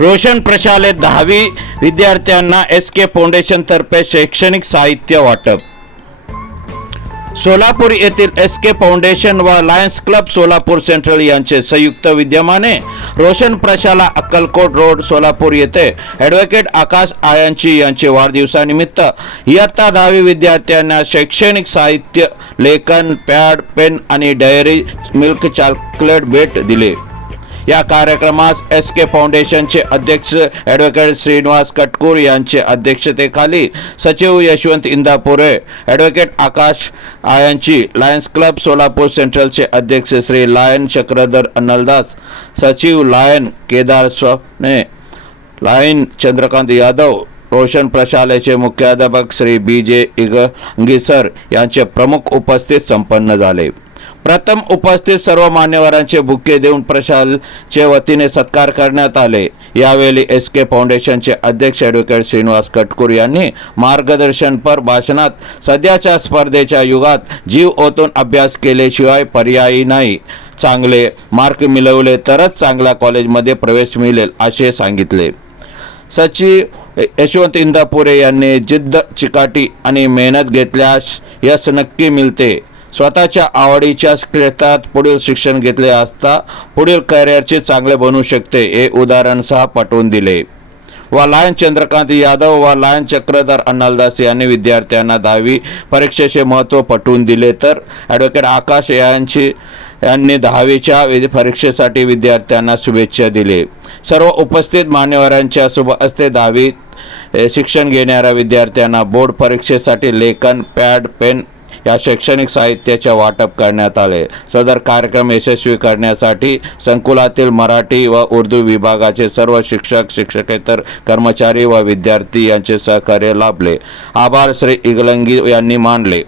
रोशन प्रशालेत दहावी विद्यार्थ्यांना एस के फाउंडेशनतर्फे शैक्षणिक साहित्य वाटप. सोलापूर येथील एस के फाउंडेशन व लायन्स क्लब सोलापूर सेंट्रल यांचे संयुक्त विद्यमाने रोशन प्रशाला अक्कलकोट रोड सोलापूर येथे ॲडव्होकेट आकाश आयांची यांचे वाढदिवसानिमित्त इयत्ता दहावी विद्यार्थ्यांना शैक्षणिक साहित्य लेखन पॅड पेन आणि डायरी मिल्क चॉकलेट भेट दिले. या कार्यक्रमास एस के फाउंडेशनचे अध्यक्ष ॲडव्होकेट श्रीनिवास कटकूर यांचे अध्यक्षतेखाली सचिव यशवंत इंदापुरे ॲडव्होकेट आकाश आयांची लायन्स क्लब सोलापूर सेंट्रलचे अध्यक्ष श्री लायन चक्रधर अनलदास सचिव लायन केदार स्वने लायन चंद्रकांत यादव रोशन प्रशालेचे मुख्याध्यापक श्री बी जे इगंगीसर यांचे प्रमुख उपस्थित संपन्न झाले. प्रथम उपस्थित सर्व मान्यवरांचे बुके देऊन प्रशालचे वतीने सत्कार करण्यात आले. यावेळी एस के फाउंडेशनचे अध्यक्ष ॲडव्होकेट श्रीनिवास कटकूर यांनी मार्गदर्शनपर भाषणात सध्याच्या स्पर्धेच्या युगात जीव ओतून अभ्यास केल्याशिवाय पर्यायी नाही. चांगले मार्क मिळवले तरच चांगल्या कॉलेजमध्ये प्रवेश मिळेल असे सांगितले. सचिव यशवंत इंदापुरे यांनी जिद्द चिकाटी आणि मेहनत घेतल्यास यश नक्की मिळते. स्वतःच्या आवडीच्या क्षेत्रात पुढील शिक्षण घेतले असता पुढील करिअरचे चांगले बनू शकते हे उदाहरण सह पटवून दिले. व लायन चंद्रकांत यादव व लायन चक्रधर अन्नालदास यांनी विद्यार्थ्यांना दहावी परीक्षेचे महत्त्व पटवून दिले तर ॲडव्होकेट आकाश यांची यांनी दहावीच्या परीक्षेसाठी विद्यार्थ्यांना शुभेच्छा दिले. सर्व उपस्थित मान्यवरांच्या शुभ हस्ते दहावीत शिक्षण घेणाऱ्या विद्यार्थ्यांना बोर्ड परीक्षेसाठी लेखन पॅड पेन या शैक्षणिक साहित्याचे वाटप करण्यात आले. सदर कार्यक्रम यशस्वी करण्यासाठी संकुलातील मराठी व उर्दू विभागाचे सर्व शिक्षक शिक्षकेतर कर्मचारी व विद्यार्थी यांचे सहकार्य लाभले. आभार श्री इगलंगी यांनी मानले.